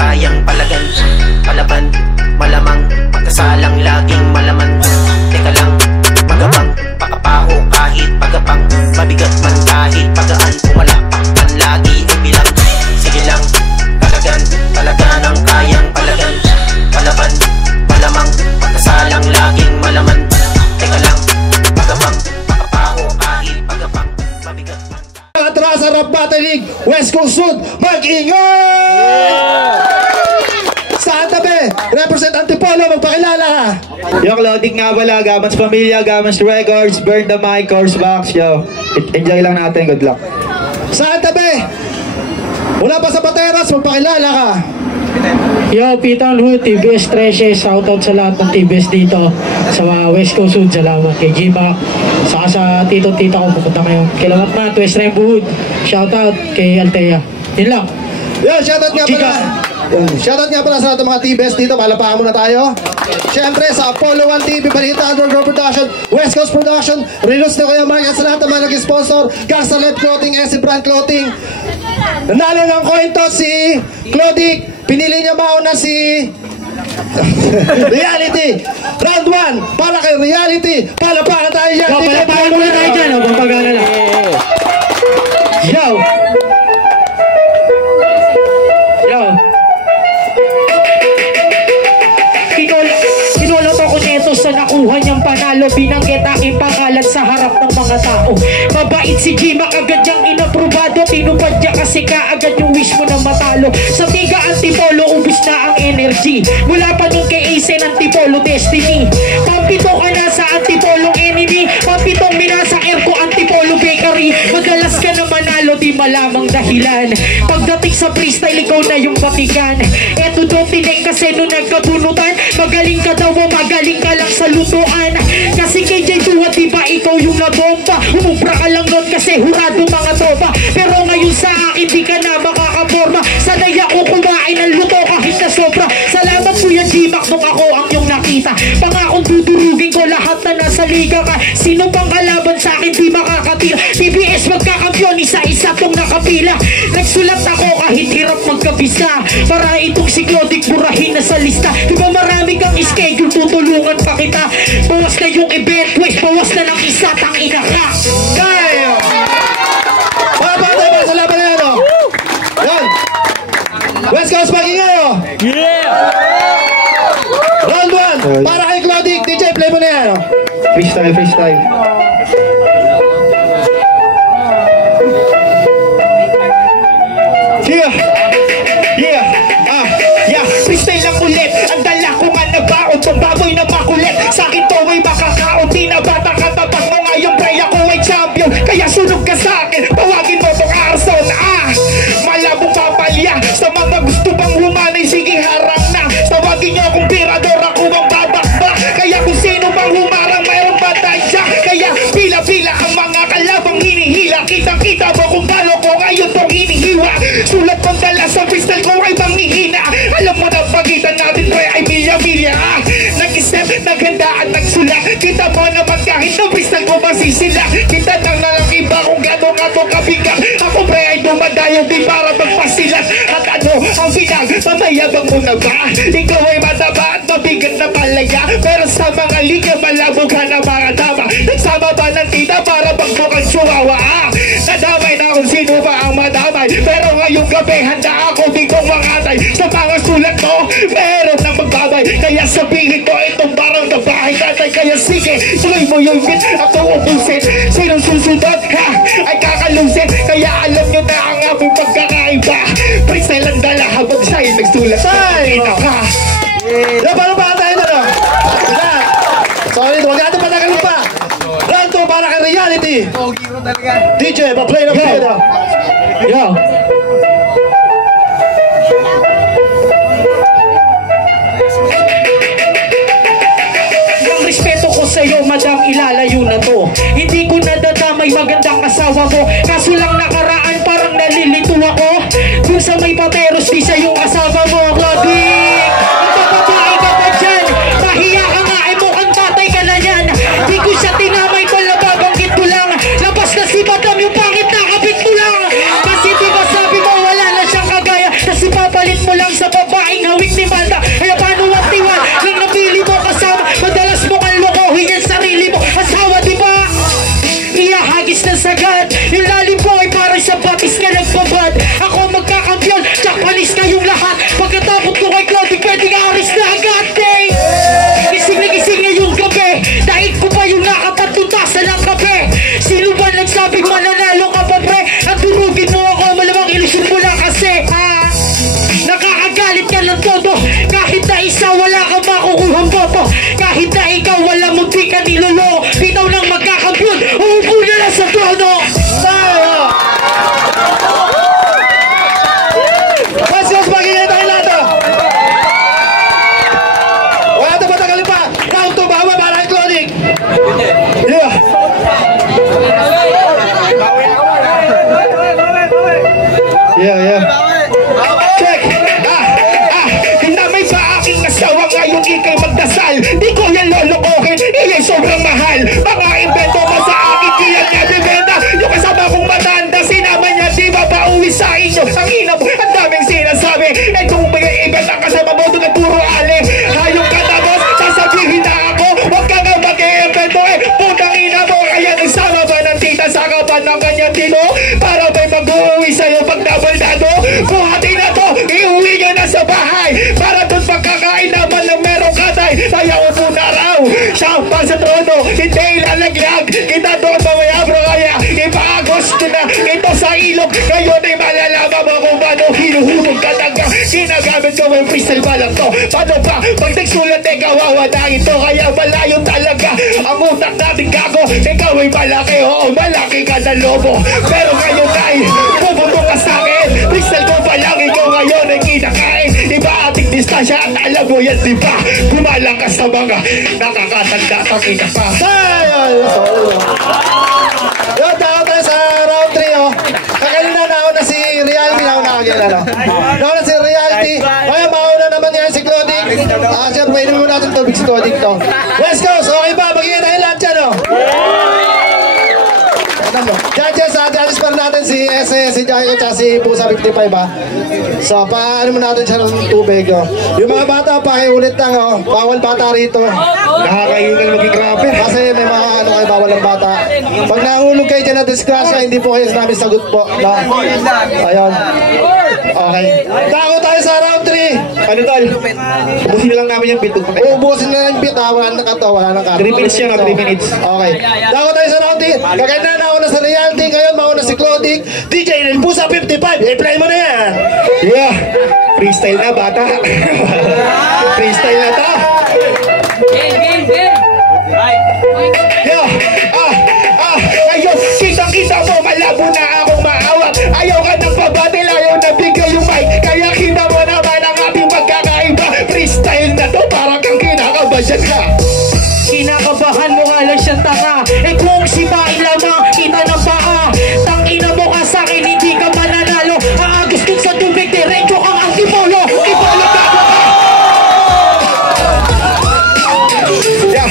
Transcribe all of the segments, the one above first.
kayang palagan, palaban, malamang, pagkasalang laging malaman. Teka lang, magabang, pakapaho kahit pagapang, mabigat man kahit pagaan, pumalakpakan lagi ibilang. Sige lang, talagan, talagan ang kayang palagan, palaban, malamang, pagkasalang laging malaman. Teka lang, magabang, pakapaho kahit pagapang, mabigat man. Atras sa Rap Battle League, West Coast Sud, mag-ingay! Saan tabi? Represent Antipolo, magpakilala ka! Yung Clothing nga pala, Gamans Pamilya, Gamans Records, Burn the Mic, Course Box, yo. Enjoy lang natin, good luck. Saan tabi? Mula pa sa Pateros, magpakilala ka! Yo, Pitan Hood, TBS 13, shoutout sa lahat ng TBS dito sa West Coast Sud, salamat kay G-Mac, saka sa tito-tita ko, pupunta kayo. Kilamat na, West Rainbow Hood, shoutout kay Altea. Yun lang. Yo, shoutout nga pala. Shoutout nga pala sa lahat ng mga TBS dito, palapakan muna tayo. Siyempre sa Apollo 1 TV, Balita Underground Production, West Coast Production, Relos na kayo Mark at sa lahat ng mga nag-sponsor, Gastalet Clothing, SC Brand Clothing. Nanalo ng coin to si Clodic, pinili niya mauna si Reality. Round 1 para kay Reality. Palapakan tayo dyan. Palapakan muna tayo dyan, pampagana lang. Yo! Yo! Kinulot ako neto sa nakuha niyang panalo, binanggit aking pangalan sa harap ng mga tao. Mabait si G-Mac, agad niyang inaprobado, tinupad niya kasi kaagad yung wish mo na matalo. Sa Tiga Antipolo, ubis na ang energy. Mula pa nung kay Ace Antipolo Destiny, pampito ka na sa Antipolong enemy, pampitong minasa Erko Antipolo Bakery. Magalas ka na manalo, di malamang dahilan. Pagdating sa freestyle, ikaw na yung batikan. Eto do tineng kasi nung nagkabunutan, magaling ka daw, magaling ka lang sa lutuan. Kasi kay J2, diba ikaw yung nabomba? Umubra ka lang nun kasi hurado mga tropa. Pero ngayon sa akin, di ka na makakaporma. Sanay ako kumain ng luto kahit na sobra. Salamat Kuya G-Mac nung ako ang yung nakita. Pangakong dudurugin ko lahat na nasa liga ka. Sino pang kalaban sa akin di makakatira? TBS magkakampiyon, isa-isa tong nakapila. Nagsulat ako kahit hirap magkabisa, para itong si Clodic burahin na sa lista. Diba marami kang schedule, tutulungan pa kita. Bawas na yung event, wait, bawas na ng isa, tangina ka. Kaya! Mga batay ba sa laban na yan, o? Yan! West Coast mag-ingay, o? Yeah! Round 1, para kay Clodic. DJ, play mo na yan, o? Freestyle, freestyle. Yeah! Yeah! Yeah, freestyle lang ulit. Ang dala ko nga nabaon, pambaboy na makulit. Sa akin to ay makakaon, di na bata katapat mo ngayon, pre ako ay champion. Kaya sunog ka sa akin, tawagin mo tong Arson. Malabong papalya, sa mga gusto bang humanay, sige harang na. Tawagin niyo akong pirador, ako ang babakba. Kaya kung sino bang humarang, mayroong bataya. Kaya pila-pila ang mga kalabang hinihila. Kitang-kita mo kung paano ko ngayon tong hinihiwa. Sulat kong dala sa freestyle ko ay manghihina. Alam mo na pagitan natin, pre, ay milya-milya. Nag-isip, naghanda at nagsulat. Kita mo naman kahit na freestyle ko masisila. Kita nang nalang iba kung gano'n ako kabigat. Ako, pre, ay dumadayo din para magpasilat. At ano ang pinag, mamayabang mo na ba? Ikaw ay mataba at mabigat na palaya. Pero sa mga liga, malabo ka na mga tama. Nagsama ba ng tita para magbukang chihuahua? Nadamay na kung sino ba ang madamay. Pero ngayong gabi, handa ako di kong mangatay. Sa mga sulat mo, meron ng magbabay. Kaya sabihin ko itong parang na bahay tatay. Kaya sige, tuloy mo yung beat, ako ubusin. Sinong susunod, ha? Ay kakalusin. Kaya alam nyo na ang aming pagkakaiba. Freestyle ang dala habang sa'yo nagsulat. Ina ka. Yan, paano ba tayo na, no? Sorry, huwag natin patagalin pa. Round 2 para kay Reality. DJ, pa-play na play na. Yo! Ang respeto ko sa'yo, madam, ilalayo na to. Hindi ko nadadamay magandang asawa mo. Kaso lang nakaraan, parang nalilito ako. Kung sa may Pateros, di siya yung asawa mo, Clodic. Magpapabae ka pa dyan. Mahiya ka nga, eh mukhang tatay ka na yan. Di ko siya tinamay ko, nababanggit ko lang. Labas na si madam, yung pangit na kapit mo lang. Kasi di ba sabi mo, wala na siyang kagaya. Kasi papalit mo lang sa baba. Siya pa sa trono, hindi ilalaglag. Kita doon mamaya bro, kaya ipaagos ko na ito sa ilog. Ngayon ay malalaman mo kung paano hinuhulog ka talaga. Ginagamit ko yung freestyle ba lang to. Paano ba? Pag nagsulat ay kawawa na ito. Kaya malayo talaga ang utak natin gago. Ikaw ay malaki, oo malaki ka na lobo. Pero ngayon ay puputo ka sa'kin. Freestyle ko pa lang, ikaw ngayon ay kinakain. Iba ating distansya at alam mo yan diba? Gumalang ka sa mga nakakatanda pang ina pa. Yun, tawag tayo sa round 3, oh. Kakalina na si Reality, nauna si Reality. Kaya mauna naman yan si Claudine. Sir, pwede mo natin tubig si Claudine to. West Coast, okay ba? Magiging tayo lahat dyan, oh. Judges pa natin si SS, si Jaiko, at si Pusa 55, ha. So, paano mo natin siya ng tubig, oh. Yung mga bata, pakiulit lang, oh. Bawal bata rito. Nakakaingal maging grabe. Kasi may mga ano kayo, bawal ang bata. Pag nahulog kayo dyan na disgrasya, hindi po kayo namin sagot po. Ayun. Okay. Tako tayo sa round 3. Ano tol? Ubusin na lang namin yung beat. Uubusin na lang yung beat, ha. Wala nang kato, wala nang kato. 3 minutes yun, 3 minutes. Okay. Tako tayo sa round 3. Kaganda na ako na sa Reality. Ngayon, mauna si Claudic. DJ Nel Pusa 55. I-play mo na yan. Yeah. Freestyle na bata. Freestyle na to. Yo, ngayon, kitang-kita mo, malabo na akong maawat. Ayaw ka ng pabatil, ayaw na bigay yung mic. Kaya kita mo naman ang ating pagkakaiba. Freestyle na to, parang kang kinakabayan ka. Kinakabahan mo nga lang siyang tanga. Eh kung sipain lamang, kita ng paa. Tangina mo ka sa'kin, hindi ka mananalo. Aagos dun sa tubig, diretso kang antipolo. Ipolo ka ko ka.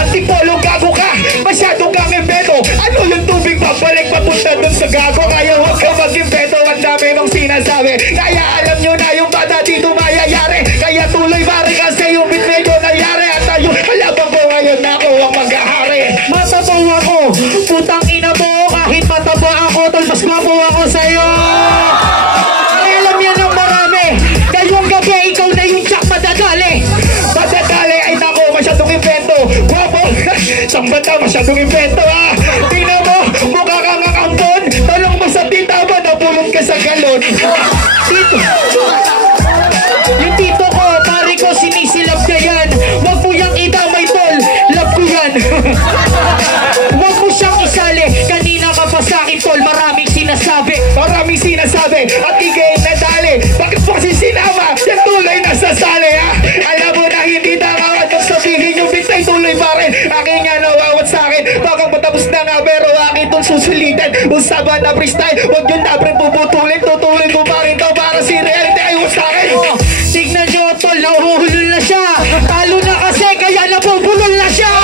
Antipolo gago ka. Masyado kang impeto. Ano yung tubig babalik papunta dun sa gago? Kaya huwag ka mag-impeto. Ang dami mong sinasabi. Kaya alam nyo na yung bata dito mayayari. Kaya tuloy pare kasi yung bit medyo nangyari. At tayo, malabang ko ngayon na ako ang mag-ahari. Matabaw ako. Putang ina mo. Kahit mataba ako, tol, mas gwapo ako sa'yo. Ay, alam yan ng marami. Ngayong gabi, ikaw na yung tsak madadali. Madadali ay nako, masyadong invento. Gwapo, sambata, masyadong invento ha. Tingnan mo, mukha kang ang ampon. Talong mo sa tita mo, napulong ka sa galon. Tito, yung tito ko, pare ko, sinisilap na yan. Huwag mo yung idamay, tol, love ko yan. Huwag mo siyang isali, kanina ka pa sa'kin, tol, maraming sinasabi. Maraming sinasabi, at ikay nadali. Bakit po kasi sinama, yung tuloy nasasali ha. Alam mo na hindi nakawat ang sabihin yung bitay tuloy pa rin. Aking nga nawawat sa'kin, baka matapos na nga pero akin itong susulitan. Usaban na freestyle, huwag yun na pre puputulin. Tutuloy ko pa rin to para si Reality ay sa'kin. Oh, tignan nyo tol, nahuhulol na siya. Talo na kasi kaya napupulol na siya.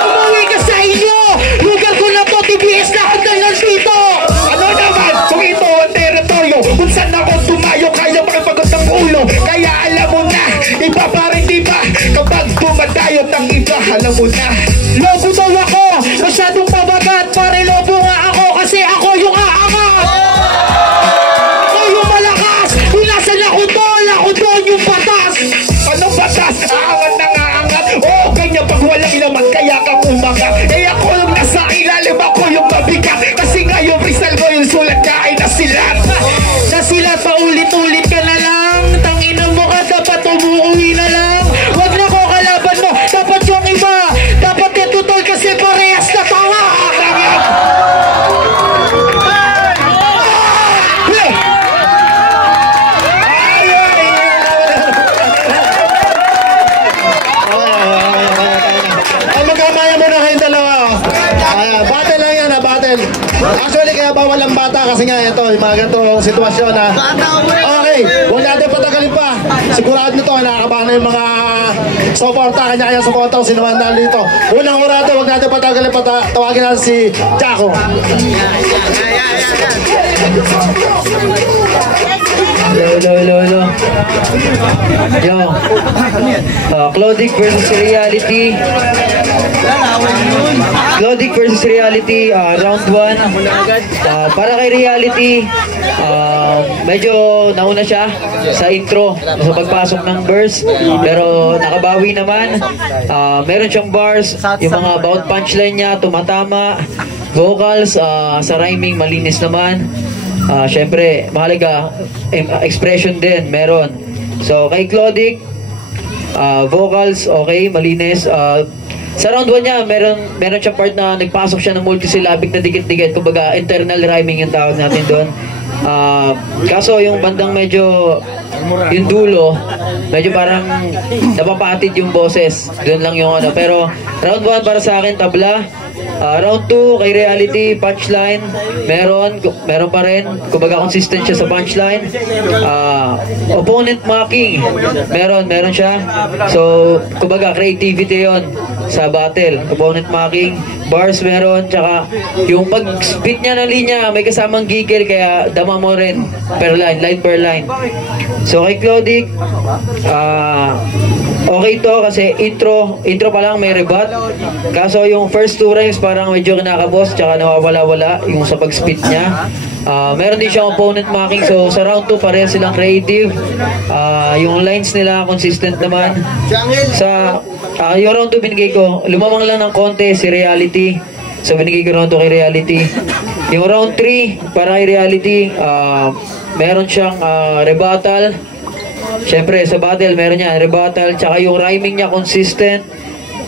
Umuwi ka sa inyo. Lugar ko na po, TBS na hanggang nandito. Ano naman, kung ito ang teritoryo, kung saan ako tumayo, kaya makipagod ng ulo. Kaya alam mo na, iba pa rin diba? Kapag dumadayot ang iba, alam mo na. Lobo daw ako, masyadong pabagat. Pare lobo nga ako kasi ako yung aangat. Ako yung malakas, inasan ako doon yung batas. Anong batas? Aangat na nga angat. Oo, ganyan pag walang laman, kaya kang umagat. Eh ako yung nasa ilalim, ako yung mabigat. Kasi nga yung freestyle ko, yung sulat ka ay nasilat. Nasilat, paulit-ulit ka na lang. Tangina mo ka, dapat umuwi na lang. Wag na ko kalaban mo, dapat yung iba. Dapat itutol kasi parehas na tawa. Magkamaya muna kayong dalawa. Battle lang yan, battle. Actually, kaya bawal ang bata kasi nga ito, yung mga ganitong sitwasyon na. Okay, huwag natin patagalin pa. Sigurado nito, nakakabahan na yung mga suporta, kanya-kanya suporta kung sino man dito. Unang-urado, huwag natin patagalin pa. Tawagin natin si Jaco. Hello. Yo. Claudic versus Reality. Clodic versus Reality, round 1. Para kay Reality, medyo nauna siya sa intro, sa pagpasok ng verse. Pero nakabawi naman. Meron siyang bars, yung mga bout punchline niya, tumatama. Vocals, sa rhyming, malinis naman. Syempre, mahalaga, expression din, meron. So, kay Clodic, vocals, okay, malinis. Sa round 1 niya, meron siyang part na nagpasok siya ng multisyllabic na dikit-dikit. Kumbaga, internal rhyming yung tawag natin doon. Kaso yung bandang medyo, yung dulo, medyo parang napapatid yung boses. Doon lang yung ano. Pero, round 1 para sa akin, tabla. Round 2, kay Reality, punchline. Meron pa rin. Kumbaga, consistent siya sa punchline. Opponent mocking. Meron siya. So, kumbaga, creativity yon sa battle. Opponent mocking. Bars meron. Tsaka, yung pag-spit niya ng linya, may kasamang gigil. Kaya, dama mo rin. Per line per line. So, kay Clodic, okay to kasi intro pa lang may rebut. Kaso yung first 2 rhymes parang medyo kinakabos tsaka nawawala-wala yung sa pag-spit niya. Meron din siyang opponent mocking. So sa round 2 pareha silang creative. Yung lines nila consistent naman. Sa yung round 2 binigay ko, lumamang lang ng konti si Reality. So binigay ko round 2 kay Reality. Yung round 3 para kay Reality, meron siyang rebuttal. Siyempre, sa battle, meron niya rebuttal, tsaka yung rhyming niya consistent.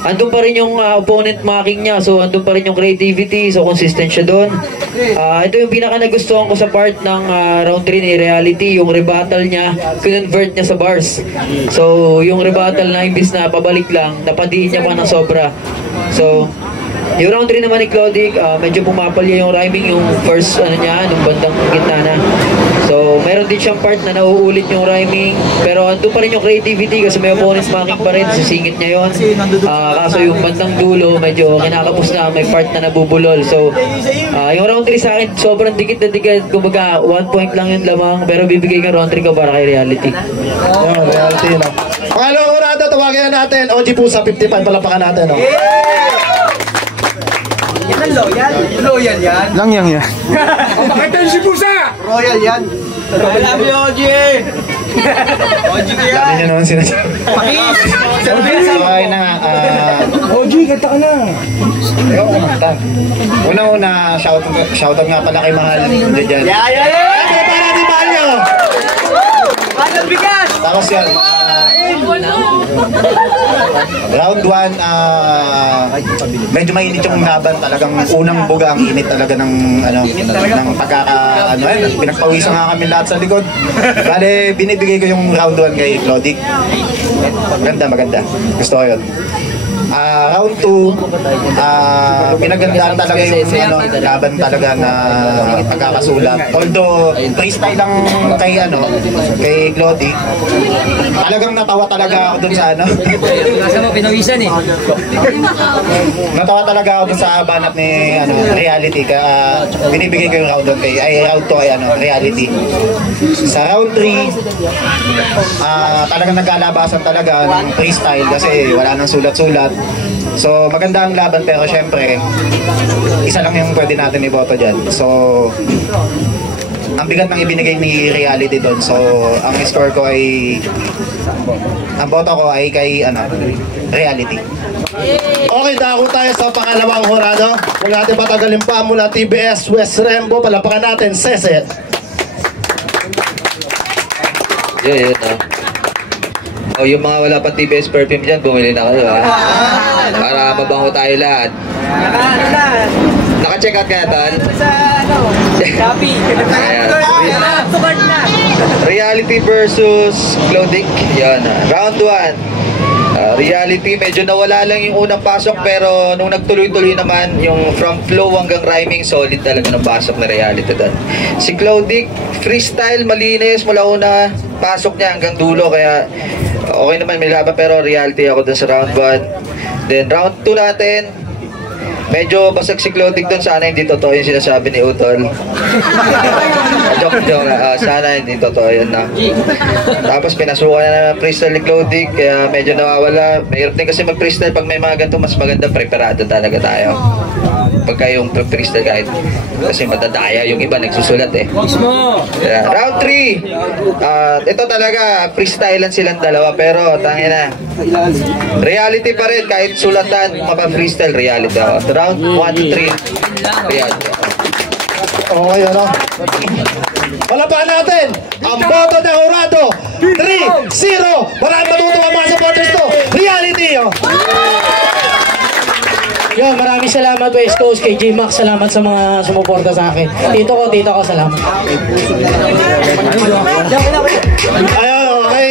Andun pa rin yung opponent mocking niya, so andun pa rin yung creativity, so consistent siya doon. Ito yung pinaka nagustuhan ko sa part ng round 3 ni Reality, yung rebuttal niya, convert niya sa bars. So, yung rebuttal na imbis na pabalik lang, napadiin niya pa ng sobra. So, yung round 3 naman ni Clodic, medyo pumapalya yung rhyming, yung first niya, nung bandang gitna na. So, meron din siyang part na nauulit yung rhyming, pero andun pa rin yung creativity kasi may opponent mocking pa rin, sisingit niya yun. Kaso yung bandang dulo, medyo kinakapos na, may part na nabubulol. So, yung round 3 sa akin, sobrang dikit na dikit, kumbaga 1 point lang yung lamang, pero bibigay ka round 3 ka para kay Reality. Yung Reality, no? Pangalawang urado, tawagin na natin. OG Pusa, 55, palapakan natin, no? Yan ang loyal. Loyal yan. Lang yan. Bakit yan si Pusa? Royal yan. I love you, OG. OG ko yan. Dami niya naman sinasabi. Pakis. Okay na nga. OG, kanta ka na. Ayaw ko kumanta. Una-una, shoutout nga pala kay Mahal. Diyan. Yeah. Para di ba nyo? Mahal bigas. Tapos yan. Round 1, medyo mainit yung laban. Talagang unang buga ang init talaga ng pinagpawisan nga kami lahat sa likod. Bale, binibigay ko yung round 1 kay Clodic. Maganda. Gusto ko yun. Round 2, pinagandaan talaga yung laban talaga na pagkakasulat. Although freestyle lang kay Clodic. Talagang natawa talaga ako dun sa pinawisan eh. Natawa talaga ako dun sa banat ni Reality. Kaya binibigay ko yung round 2 kay Reality. Sa round 3, talagang nagkalabasan talaga ng freestyle kasi wala nang sulat-sulat. So maganda ang laban pero syempre isa lang yung pwede natin iboto dyan. So ang bigat ng ibinigay ni Reality doon. So ang score ko ay, ang boto ko ay kay Reality. Okay, dako tayo sa pangalawang hurado. Kung natin patagalin pa mula TBS West Rembo, palapakan natin Sese. Yun. Yung mga wala pa TBS perfume dyan, bumili na kayo para mabango tayo lahat. Naka-check out ka na, Ton? Shopee. Reality versus Clodic. Yan. Round 1. Reality, medyo nawala lang yung unang pasok, pero nung nagtuloy-tuloy naman, yung from flow hanggang rhyming, solid talaga ng pasok na Reality doon. Si Clodic, freestyle, malinis, mula una, pasok niya hanggang dulo, kaya okay naman, may laban, pero Reality ako dun sa round 1. Then round 2 natin, Medyo basag si clothing doon, sana hindi totoo yung sinasabi ni Utol. Joke. Sana hindi totoo yun na. Tapos pinasukan na ng freestyle ni clothing, kaya medyo nawawala. Mahirap din kasi mag-freestyle pag may mga ganito, mas maganda preparado talaga tayo. Pagka yung freestyle kahit kasi madadaya yung iba nagsusulat eh. Yeah. Round 3. Ito talaga freestyle lang silang dalawa, pero tangina. Reality pa rin kahit sulatan, maka-freestyle reality ako. Round 1 to 3. Reality. Okay, ano? Palapakan natin ang boto ng Horado. 3-0. Maraming matutuwa mga supporters to. Reality, oh. Yun, maraming salamat West Coast, kay J-Max, salamat sa mga sumuporta sa akin. Tito ko, salamat. Ayun, okay.